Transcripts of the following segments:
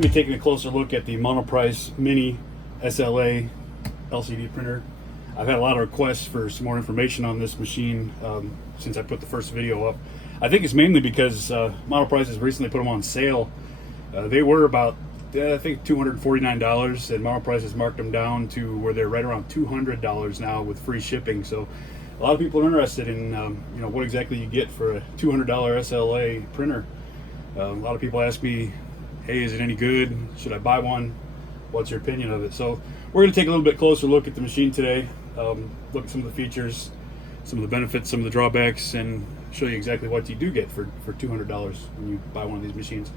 going to be taking a closer look at the Monoprice Mini SLA LCD printer. I've had a lot of requests for some more information on this machine since I put the first video up. I think it's mainly because Monoprice has recently put them on sale. They were about, I think, $249, and Monoprice has marked them down to where they're right around $200 now with free shipping. So a lot of people are interested in what exactly you get for a $200 SLA printer. A lot of people ask me, hey, is it any good? Should I buy one? What's your opinion of it? So we're going to take a little bit closer look at the machine today, look at some of the features, some of the benefits, some of the drawbacks, and show you exactly what you do get for $200 when you buy one of these machines.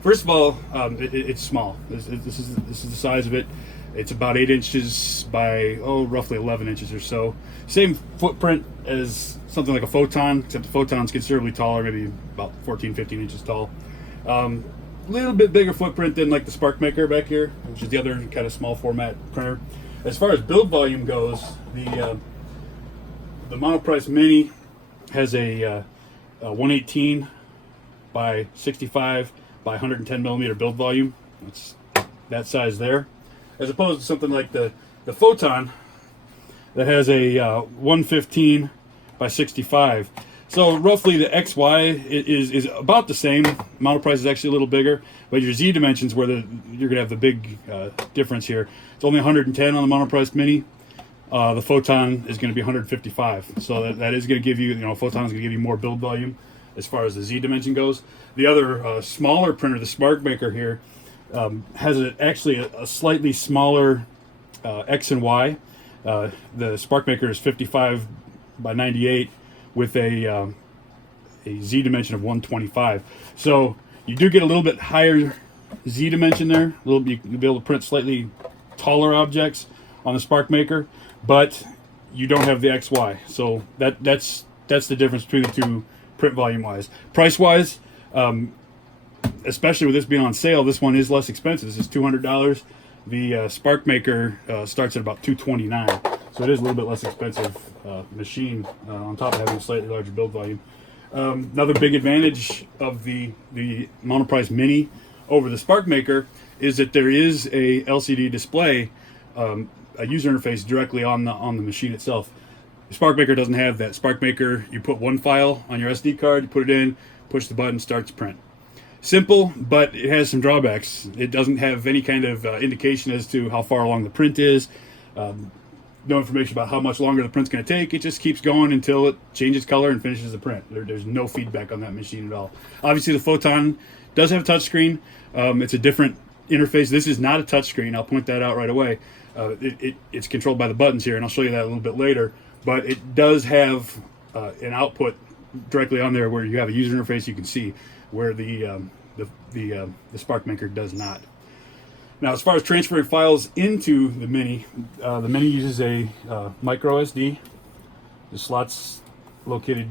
First of all, it's small. This is the size of it. It's about 8 inches by roughly 11 inches or so. Same footprint as something like a Photon, except the Photon's considerably taller, maybe about 14, 15 inches tall. Little bit bigger footprint than like the SparkMaker back here, which is the other kind of small format printer. As far as build volume goes, the Monoprice Mini has a 118 by 65 by 110 millimeter build volume. It's that size there, as opposed to something like the Photon that has a 115 by 65. So roughly the XY is about the same. Monoprice is actually a little bigger, but your Z dimensions where you're going to have the big difference here. It's only 110 on the Monoprice Mini. The Photon is going to be 155. So that is going to give you, Photon is going to give you more build volume as far as the Z dimension goes. The other smaller printer, the SparkMaker here, has actually a slightly smaller X and Y. The SparkMaker is 55 by 98 with a Z dimension of 125. So you do get a little bit higher Z dimension there. You'll be able to print slightly taller objects on the SparkMaker, but you don't have the XY. So that's the difference between the two print volume wise. Price wise, especially with this being on sale, this one is less expensive. This is $200. The SparkMaker starts at about $229. So it is a little bit less expensive machine on top of having a slightly larger build volume. Another big advantage of the Monoprice Mini over the SparkMaker is that there is a LCD display, a user interface directly on the machine itself. The SparkMaker doesn't have that. SparkMaker, you put one file on your SD card, you put it in, push the button, starts print. Simple, but it has some drawbacks. It doesn't have any kind of indication as to how far along the print is. No information about how much longer the print's going to take. It just keeps going until it changes color and finishes the print. There's no feedback on that machine at all. Obviously, the Photon does have a touchscreen. It's a different interface. This is not a touchscreen. I'll point that out right away. It's controlled by the buttons here, and I'll show you that a little bit later. But it does have an output directly on there where you have a user interface you can see, where the SparkMaker does not. Now, as far as transferring files into the Mini uses a micro SD. The slot's located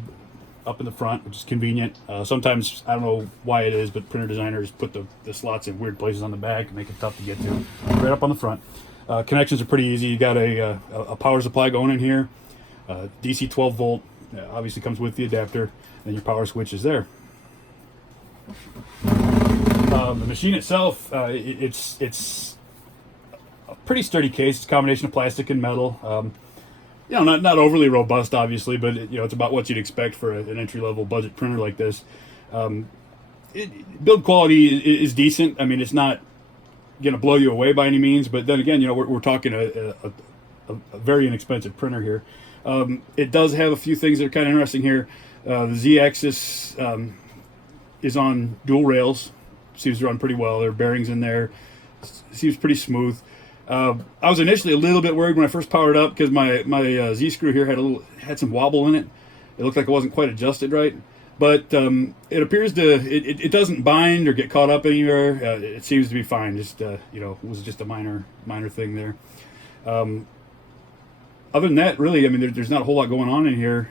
up in the front, which is convenient. Sometimes, I don't know why it is, but printer designers put the slots in weird places on the back and make it tough to get to. Right up on the front. Connections are pretty easy. You got a power supply going in here. DC 12 volt, obviously comes with the adapter, and your power switch is there. The machine itself, it's a pretty sturdy case. It's a combination of plastic and metal. Not overly robust, obviously, but it's about what you'd expect for an entry-level budget printer like this. Build quality is decent. I mean, it's not going to blow you away by any means, but then again, we're talking a very inexpensive printer here. It does have a few things that are kind of interesting here. The Z-axis is on dual rails. Seems to run pretty well. There are bearings in there. Seems pretty smooth. I was initially a little bit worried when I first powered it up because my Z screw here had some wobble in it. It looked like it wasn't quite adjusted right. But it appears it doesn't bind or get caught up anywhere. It seems to be fine. Just it was just a minor thing there. Other than that, really, I mean, there's not a whole lot going on in here.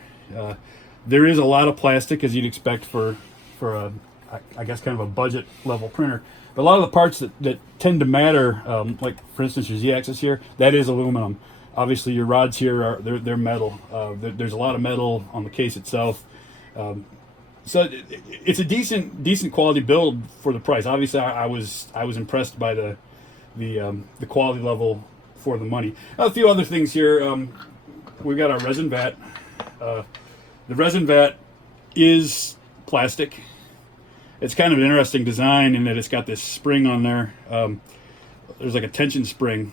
There is a lot of plastic, as you'd expect for a, I guess, kind of a budget level printer. But a lot of the parts that tend to matter, like for instance your Z-axis here, that is aluminum. Obviously your rods here they're metal. There's a lot of metal on the case itself. So it's a decent quality build for the price. Obviously, I was impressed by the quality level for the money. A few other things here. We've got our resin vat. The resin vat is plastic. It's kind of an interesting design in that it's got this spring on there. There's like a tension spring,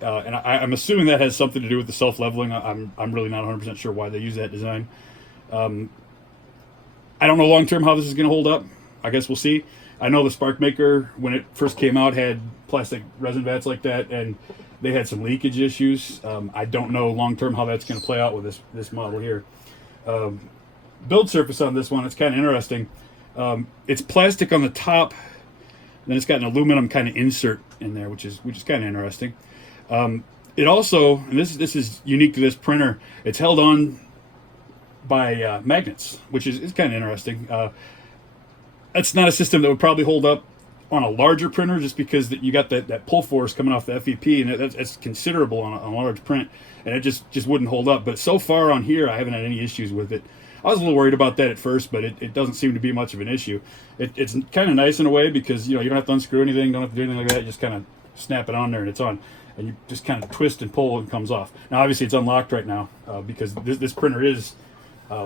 and I'm assuming that has something to do with the self-leveling. I'm really not 100% sure why they use that design. I don't know long term how this is going to hold up. I guess we'll see. I know the Spark Maker, when it first came out, had plastic resin vats like that, and they had some leakage issues. I don't know long term how that's going to play out with this model here. Build surface on this one, it's kind of interesting. It's plastic on the top, then it's got an aluminum kind of insert in there, which is kind of interesting. It also, and this is unique to this printer, it's held on by magnets, which is kind of interesting. That's not a system that would probably hold up on a larger printer, just because you got that pull force coming off the FEP, and that's considerable on a large print, and it just wouldn't hold up. But so far on here, I haven't had any issues with it. I was a little worried about that at first, but it doesn't seem to be much of an issue. It's kind of nice in a way, because you don't have to unscrew anything, don't have to do anything like that. You just kind of snap it on there and it's on, and you just kind of twist and pull and it comes off. Now obviously it's unlocked right now because this printer is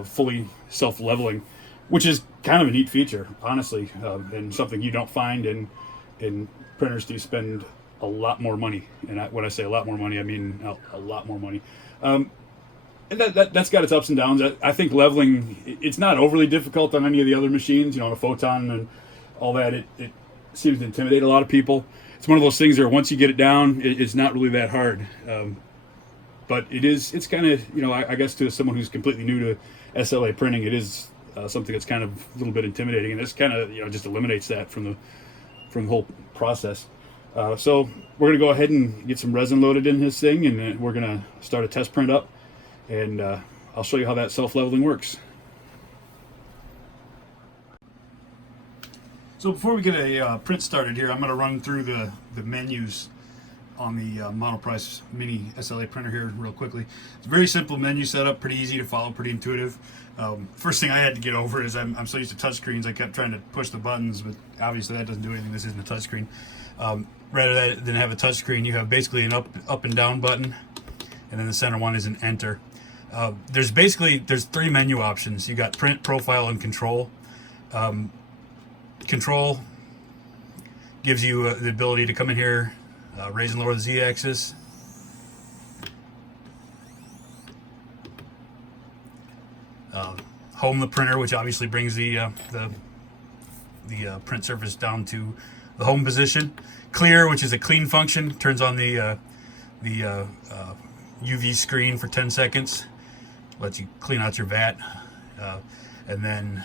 fully self-leveling, which is kind of a neat feature, honestly, and something you don't find in printers. Do spend a lot more money, and when I say a lot more money, I mean a lot more money. And that's got its ups and downs. I think leveling, it's not overly difficult on any of the other machines. On a Photon and all that, it seems to intimidate a lot of people. It's one of those things where once you get it down, it's not really that hard. But it's kind of, I guess to someone who's completely new to SLA printing, it is something that's kind of a little bit intimidating, and this kind of just eliminates that from the whole process. So we're gonna go ahead and get some resin loaded in this thing, and then we're gonna start a test print up, and I'll show you how that self-leveling works. So before we get a print started here, I'm gonna run through the menus on the Monoprice Mini SLA printer here real quickly. It's a very simple menu setup, pretty easy to follow, pretty intuitive. First thing I had to get over is I'm so used to touchscreens, I kept trying to push the buttons, but obviously that doesn't do anything. This isn't a touchscreen. Rather than have a touchscreen, you have basically an up and down button, and then the center one is an enter. There's three menu options. You got print, profile, and control. Control gives you the ability to come in here, raise and lower the Z-axis. Home the printer, which obviously brings the print surface down to the home position. Clear, which is a clean function, turns on the UV screen for 10 seconds, lets you clean out your vat, and then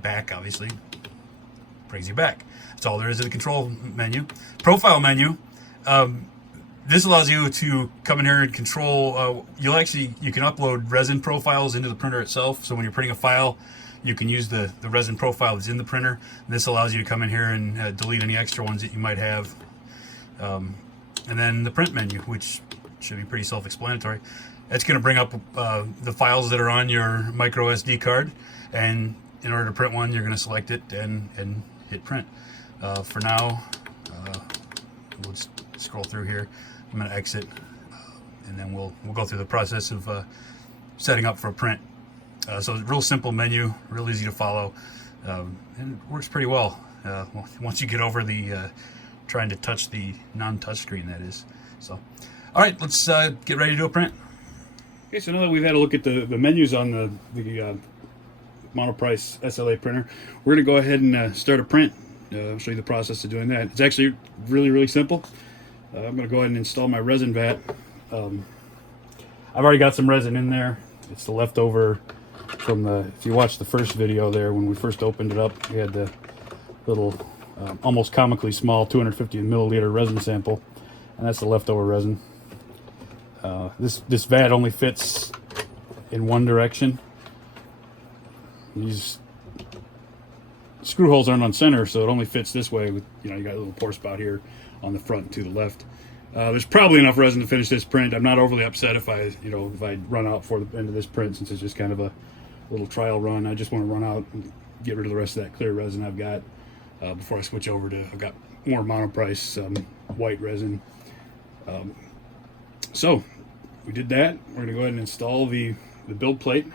back, obviously, brings you back. That's all there is to the control menu. Profile menu. This allows you to come in here and control. You can upload resin profiles into the printer itself. So when you're printing a file, you can use the resin profile that's in the printer. This allows you to come in here and delete any extra ones that you might have. And then the print menu, which should be pretty self-explanatory. It's going to bring up the files that are on your micro SD card, and in order to print one, you're going to select it and hit print. For now, we'll just scroll through here. I'm going to exit, and then we'll go through the process of setting up for a print. So it's a real simple menu, real easy to follow, and it works pretty well once you get over the trying to touch the non-touch screen, that is. So, all right, let's get ready to do a print. Okay, so now that we've had a look at the menus on the Monoprice SLA printer, we're going to go ahead and start a print. I'll show you the process of doing that. It's actually really, really simple. I'm going to go ahead and install my resin vat. I've already got some resin in there. It's the leftover from if you watched the first video there, when we first opened it up, we had the little almost comically small 250 milliliter resin sample, and that's the leftover resin. This vat only fits in one direction. These screw holes aren't on center, so it only fits this way. With you got a little pour spout here on the front and to the left. There's probably enough resin to finish this print. I'm not overly upset if I run out for the end of this print, since it's just kind of a little trial run. I just want to run out and get rid of the rest of that clear resin I've got before I switch over to, I've got more Monoprice white resin. So we did that. We're going to go ahead and install the build plate,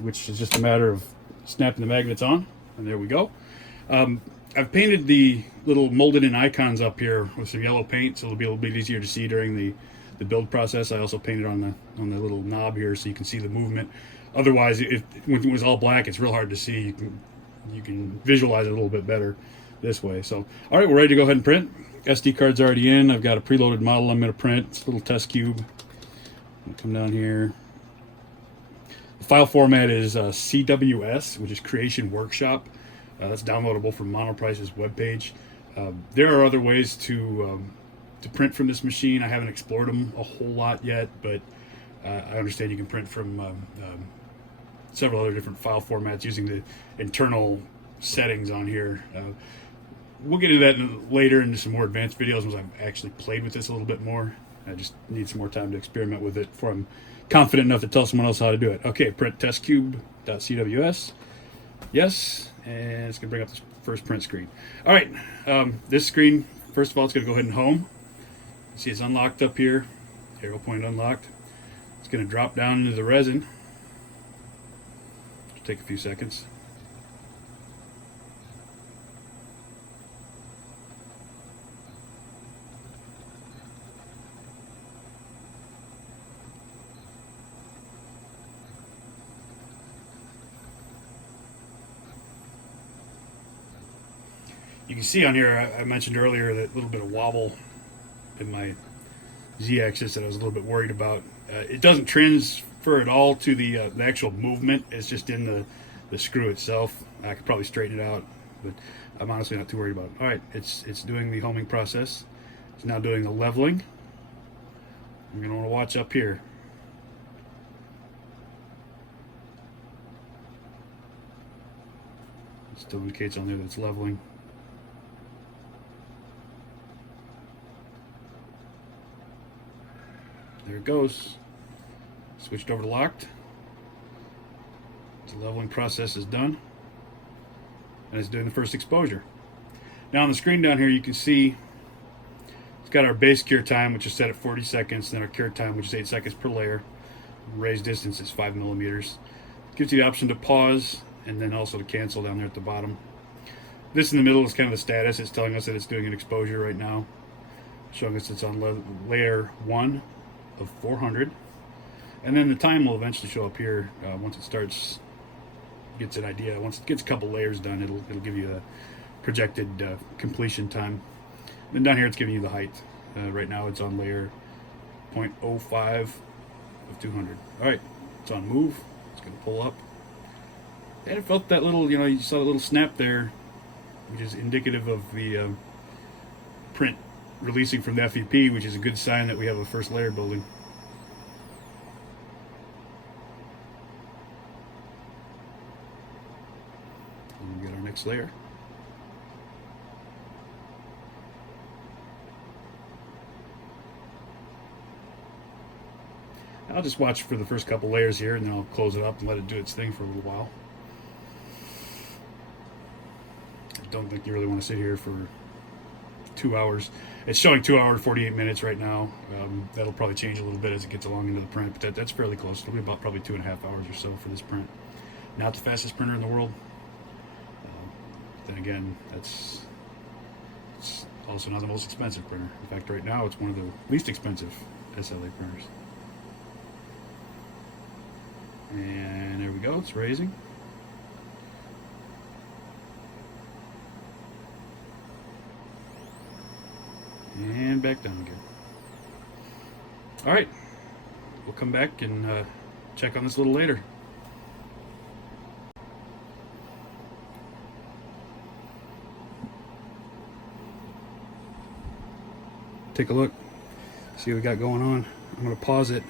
which is just a matter of snapping the magnets on, and there we go. I've painted the little molded in icons up here with some yellow paint, so it'll be a little bit easier to see during the build process. I also painted on the little knob here so you can see the movement. Otherwise, when it was all black, it's real hard to see. You can visualize it a little bit better this way. So, all right, we're ready to go ahead and print. SD card's already in. I've got a preloaded model I'm going to print. It's a little test cube. I'm going to come down here. The file format is CWS, which is Creation Workshop. That's downloadable from Monoprice's webpage. There are other ways to print from this machine. I haven't explored them a whole lot yet, but I understand you can print from several other different file formats using the internal settings on here. We'll get into that later into some more advanced videos once I've actually played with this a little bit more. I just need some more time to experiment with it before I'm confident enough to tell someone else how to do it. Okay, print testcube.cws. Yes, and it's going to bring up this first print screen. All right, this screen, first of all, it's going to go ahead and home. See, it's unlocked up here, arrow point unlocked. It's going to drop down into the resin. It'll take a few seconds. You can see on here, I mentioned earlier that little bit of wobble in my Z-axis that I was a little bit worried about. It doesn't transfer at all to the actual movement. It's just in the screw itself. I could probably straighten it out, but I'm honestly not too worried about it. All right, it's doing the homing process. It's now doing the leveling. I'm going to want to watch up here. It still indicates on there that it's leveling. There it goes. Switched over to locked. The leveling process is done. And it's doing the first exposure. Now on the screen down here you can see it's got our base cure time, which is set at 40 seconds, then our cure time, which is 8 seconds per layer. Raised distance is 5 millimeters. Gives you the option to pause and then also to cancel down there at the bottom. This in the middle is kind of the status. It's telling us that it's doing an exposure right now, showing us it's on layer 1 of 400, and then the time will eventually show up here once it starts, gets an idea. Once it gets a couple layers done, it'll give you a projected completion time. And then down here it's giving you the height. Right now it's on layer 0.05 of 200. All right, it's on move. It's going to pull up, and it felt that little, you saw that little snap there, which is indicative of the print releasing from the FEP, which is a good sign that we have a first layer building. And we get our next layer. I'll just watch for the first couple layers here, and then I'll close it up and let it do its thing for a little while. I don't think you really want to sit here for 2 hours. It's showing 2 hours 48 minutes right now. That'll probably change a little bit as it gets along into the print, but that's fairly close. It'll be about probably 2.5 hours or so for this print. Not the fastest printer in the world. Then again, it's also not the most expensive printer. In fact, right now it's one of the least expensive SLA printers. And there we go. It's raising. And back down again. All right, we'll come back and check on this a little later. Take a look, see what we got going on. I'm going to pause it,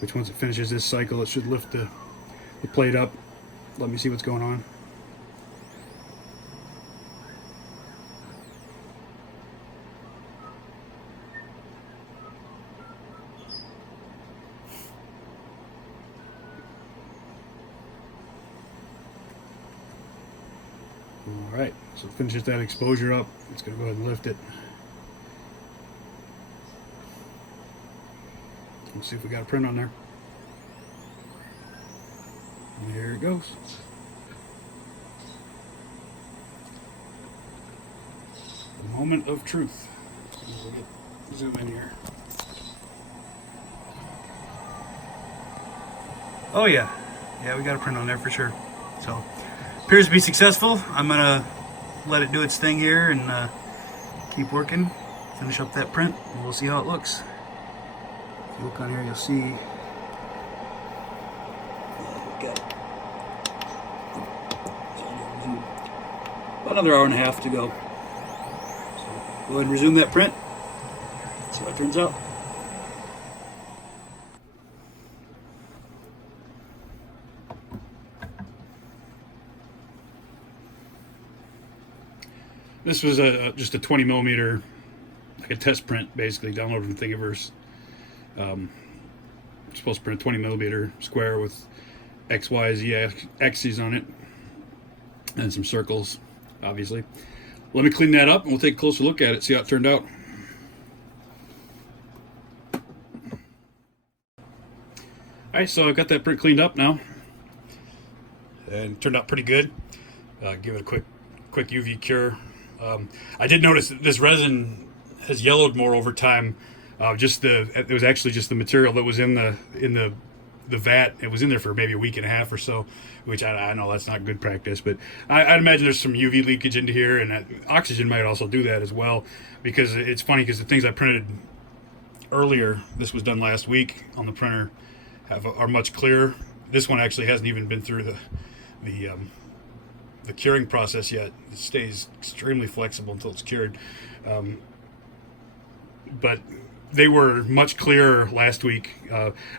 which once it finishes this cycle, it should lift the plate up. Let me see what's going on. All right, so it finishes that exposure up. It's going to go ahead and lift it. Let's see if we got a print on there. And here it goes. The moment of truth. We'll get zoom in here. Oh yeah, we got a print on there for sure. So appears to be successful. I'm gonna let it do its thing here and keep working, finish up that print, and we'll see how it looks. If you look on here, you'll see about another hour and a half to go. So go ahead and resume that print. See how it turns out. This was just a 20 millimeter, like a test print, basically downloaded from Thingiverse. Supposed to print a 20 millimeter square with X, Y, Z axes on it, and some circles, obviously. Let me clean that up, and we'll take a closer look at it, see how it turned out. All right, so I've got that print cleaned up now, and it turned out pretty good. Give it a quick UV cure. I did notice that this resin has yellowed more over time. It was actually just the material that was in the vat. It was in there for maybe a week and a half or so, which I know that's not good practice, but I'd imagine there's some UV leakage into here, and that oxygen might also do that as well. Because it's funny, because the things I printed earlier, this was done last week on the printer, are much clearer. This one actually hasn't even been through the curing process yet. It stays extremely flexible until it's cured. But they were much clearer last week.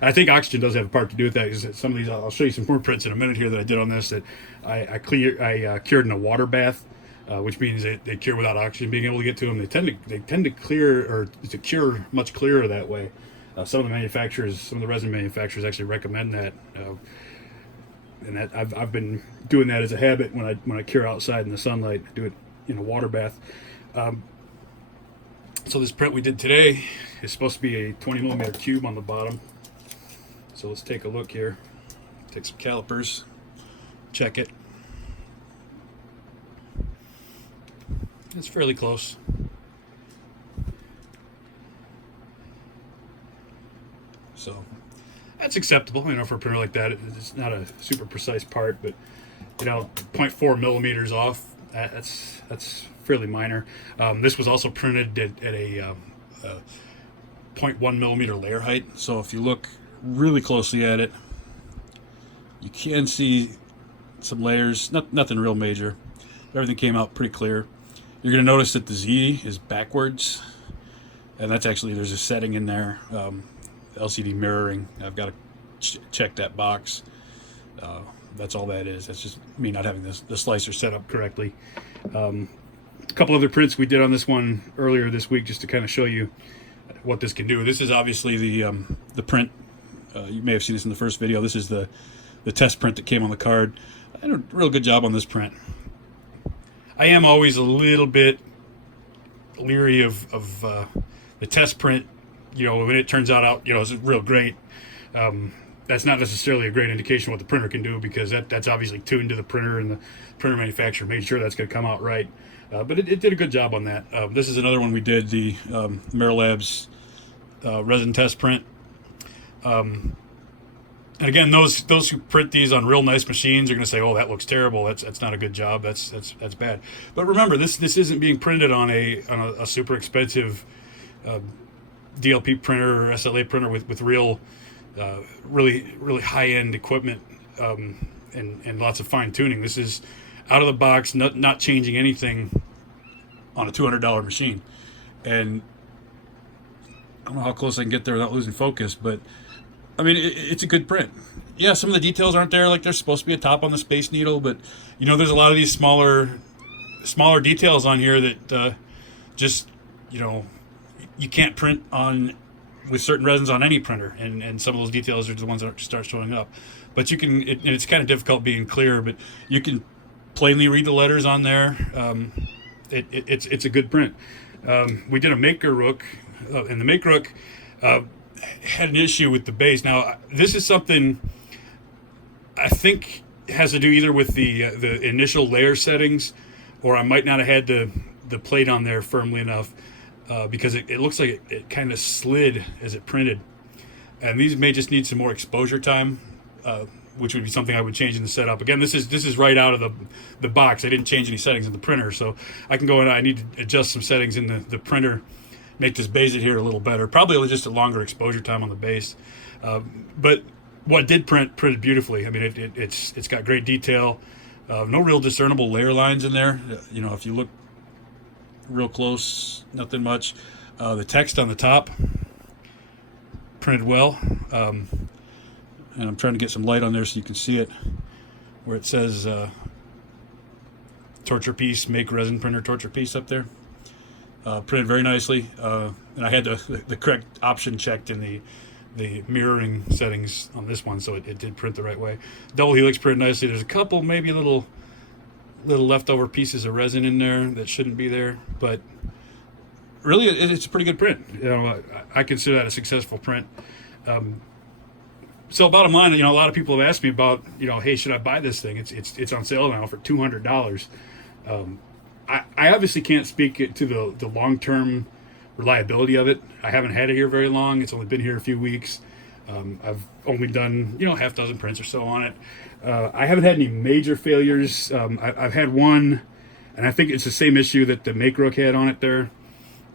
I think oxygen does have a part to do with that, because some of these, I'll show you some more prints in a minute here that I did on this that I cured in a water bath, which means they cure without oxygen being able to get to them. They tend to clear, or to cure much clearer that way. Some of the resin manufacturers actually recommend that. And that I've been doing that as a habit when I cure outside in the sunlight. I do it in a water bath. So this print we did today is supposed to be a 20 millimeter cube on the bottom. So let's take a look here. Take some calipers, check it. It's fairly close. So that's acceptable, for a printer like that. It's not a super precise part, but 0.4 millimeters off. That's fairly minor. This was also printed at a 0.1 millimeter layer height. So if you look really closely at it, you can see some layers. Nothing real major. Everything came out pretty clear. You're going to notice that the Z is backwards, and that's actually, there's a setting in there. LCD mirroring. I've got to check that box. That's all that is. That's just me not having the slicer set up correctly. A couple other prints we did on this one earlier this week, just to kind of show you what this can do. This is obviously the print. You may have seen this in the first video. This is the test print that came on the card. I did a real good job on this print. I am always a little bit leery of the test print. When it turns out it's real great. That's not necessarily a great indication of what the printer can do, because that's obviously tuned to the printer, and the printer manufacturer made sure that's going to come out right. But it did a good job on that. This is another one we did, the Merilabs resin test print. And again, those who print these on real nice machines are going to say, "Oh, that looks terrible. That's not a good job. That's bad." But remember, this isn't being printed on a super expensive DLP printer or SLA printer with real really high-end equipment and lots of fine tuning. This is out of the box, not changing anything on a $200 machine. And I don't know how close I can get there without losing focus, but it's a good print. Yeah, some of the details aren't there, like there's supposed to be a top on the Space Needle, but there's a lot of these smaller details on here that just you can't print on with certain resins on any printer, and some of those details are the ones that start showing up. But you can, and it's kind of difficult being clear, but you can plainly read the letters on there. It's a good print. We did a Maker Rook, and the Maker Rook had an issue with the base. Now, this is something I think has to do either with the initial layer settings, or I might not have had the plate on there firmly enough, because it looks like it kind of slid as it printed. And these may just need some more exposure time, which would be something I would change in the setup. Again, this is right out of the box. I didn't change any settings in the printer, so I can go in. I need to adjust some settings in the printer, make this base adhere a little better. Probably just a longer exposure time on the base. But what did printed beautifully. I mean, it's got great detail. No real discernible layer lines in there. You know, if you look real close, nothing much. The text on the top printed well. And I'm trying to get some light on there so you can see it, where it says torture piece, make resin printer torture piece up there. Printed very nicely, and I had the correct option checked in the mirroring settings on this one, so it did print the right way. Double helix printed nicely. There's a couple maybe little leftover pieces of resin in there that shouldn't be there, but really it's a pretty good print. You know, I consider that a successful print. So bottom line, you know, a lot of people have asked me about, you know, hey, should I buy this thing? It's on sale now for $200. I obviously can't speak to the long-term reliability of it. I haven't had it here very long. It's only been here a few weeks. I've only done, you know, half dozen prints or so on it. I haven't had any major failures. I've had one, and I think it's the same issue that the Make Rook had on it there,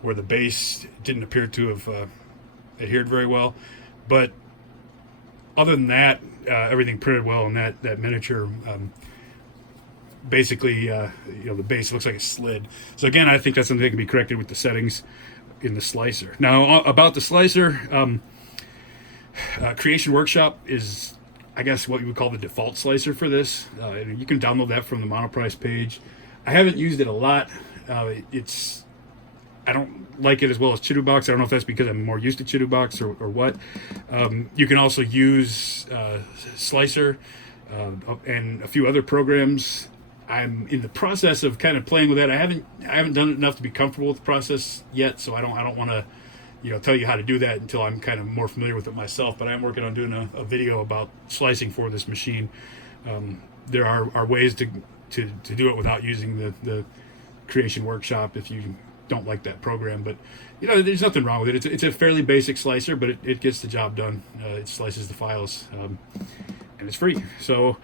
where the base didn't appear to have adhered very well. But other than that, everything printed well, and that miniature, basically, you know, the base looks like it slid. So again, I think that's something that can be corrected with the settings in the slicer. Now, about the slicer, Creation Workshop is, I guess, what you would call the default slicer for this. You can download that from the Monoprice page. I haven't used it a lot. I don't like it as well as Chitubox. I don't know if that's because I'm more used to Chitubox or what. You can also use Slicer and a few other programs. I'm in the process of kind of playing with that. I haven't done it enough to be comfortable with the process yet, so I don't want to, you know, tell you how to do that until I'm kind of more familiar with it myself. But I'm working on doing a video about slicing for this machine. There are ways to do it without using the Creation Workshop if you don't like that program. But you know, there's nothing wrong with it. It's a fairly basic slicer, but it gets the job done. It slices the files, and it's free. So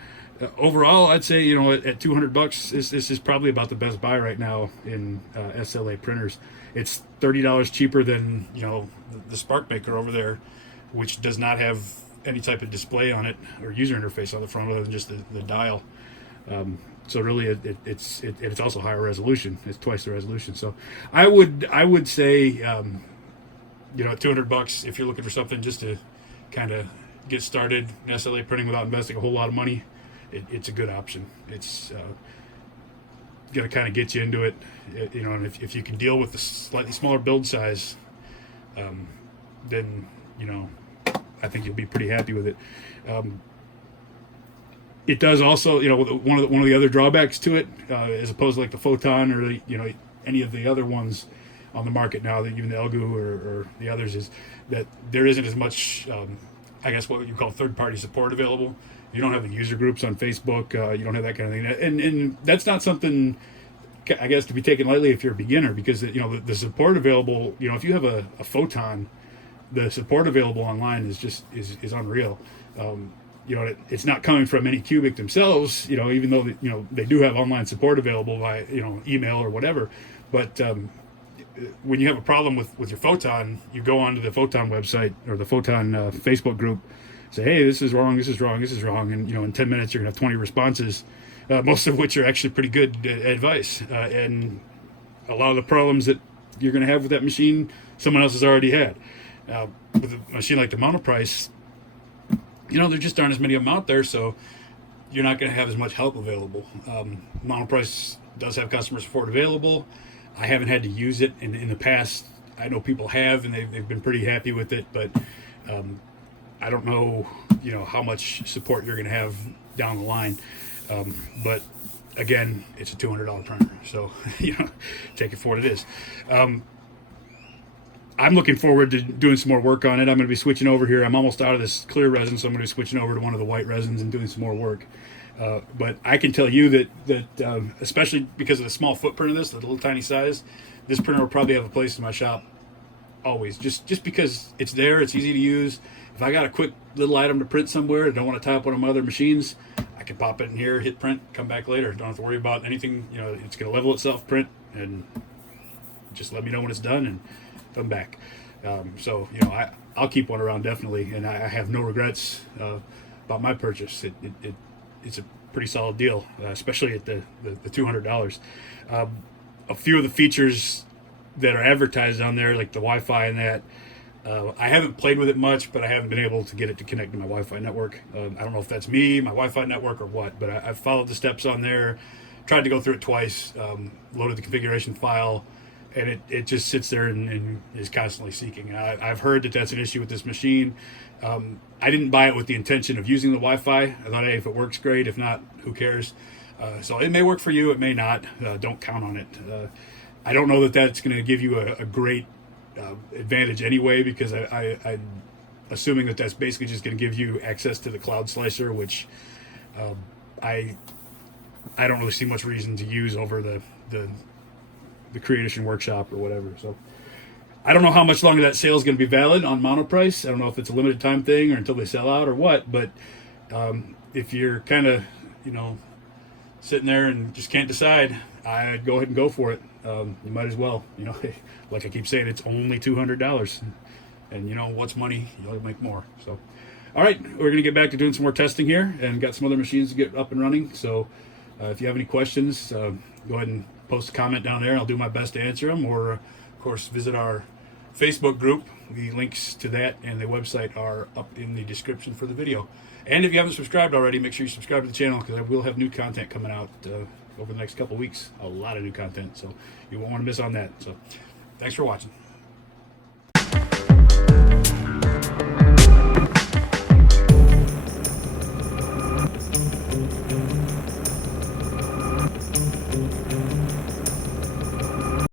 overall, I'd say, you know, at $200, this is probably about the best buy right now in SLA printers. It's $30 cheaper than, you know, the Spark Maker over there, which does not have any type of display on it or user interface on the front other than just the dial. So really, it's also higher resolution. It's twice the resolution. So I would say, you know, at $200, if you're looking for something just to kind of get started in SLA printing without investing a whole lot of money, it's a good option. It's going to kind of get you into it, you know. And if you can deal with the slightly smaller build size, then, you know, I think you'll be pretty happy with it. It does also, you know, one of the other drawbacks to it, as opposed to like the Photon or you know, any of the other ones on the market now, that even the Elgu or the others, is that there isn't as much, I guess, what you call third-party support available. You don't have the user groups on Facebook. You don't have that kind of thing, and that's not something, I guess, to be taken lightly if you're a beginner, because, you know, the support available, you know, if you have a Photon, the support available online is unreal. You know, it's not coming from Anycubic themselves, you know, even though you know, they do have online support available by, you know, email or whatever. But when you have a problem with your Photon, you go onto the Photon website or the Photon Facebook group, say, hey, this is wrong, and, you know, in 10 minutes you're gonna have 20 responses, most of which are actually pretty good advice, and a lot of the problems that you're gonna have with that machine, someone else has already had. With a machine like the Monoprice, you know, there just aren't as many of them out there, so you're not going to have as much help available. Monoprice does have customer support available. I haven't had to use it in the past. I know people have, and they've been pretty happy with it, but I don't know, you know, how much support you're going to have down the line. But again, it's a $200 printer, so take it for what it is. I'm looking forward to doing some more work on it. I'm going to be switching over here. I'm almost out of this clear resin, so I'm going to be switching over to one of the white resins and doing some more work. But I can tell you that especially because of the small footprint of this, the little tiny size, this printer will probably have a place in my shop always. Just because it's there, it's easy to use. If I got a quick little item to print somewhere, I don't want to tie up one of my other machines, I can pop it in here, hit print, come back later. Don't have to worry about anything. It's going to level itself, print, and just let me know when it's done and come back. So I'll keep one around definitely, and I have no regrets about my purchase. It's a pretty solid deal, especially at the $200. A few of the features that are advertised on there, like the Wi-Fi and that, I haven't played with it much, but I haven't been able to get it to connect to my Wi-Fi network. I don't know if that's me, my Wi-Fi network, or what, but I've followed the steps on there, tried to go through it twice, loaded the configuration file, and it just sits there and is constantly seeking. I've heard that that's an issue with this machine. I didn't buy it with the intention of using the Wi-Fi. I thought, hey, if it works, great. If not, who cares? So it may work for you. It may not. Don't count on it. I don't know that that's going to give you a great advantage anyway, because I'm assuming that that's basically just going to give you access to the cloud slicer, which I don't really see much reason to use over the Creation Workshop or whatever. So I don't know how much longer that sale is going to be valid on Monoprice. I don't know if it's a limited time thing or until they sell out or what, but if you're kind of sitting there and just can't decide, I'd go ahead and go for it. You might as well. Like I keep saying, it's only $200, and what's money? You'll make more. So all right, we're going to get back to doing some more testing here, and got some other machines to get up and running. So if you have any questions, go ahead and post a comment down there. I'll do my best to answer them, or of course visit our Facebook group. The links to that and the website are up in the description for the video. And if you haven't subscribed already, make sure you subscribe to the channel, because I will have new content coming out over the next couple weeks. A lot of new content, so you won't want to miss on that. So thanks for watching.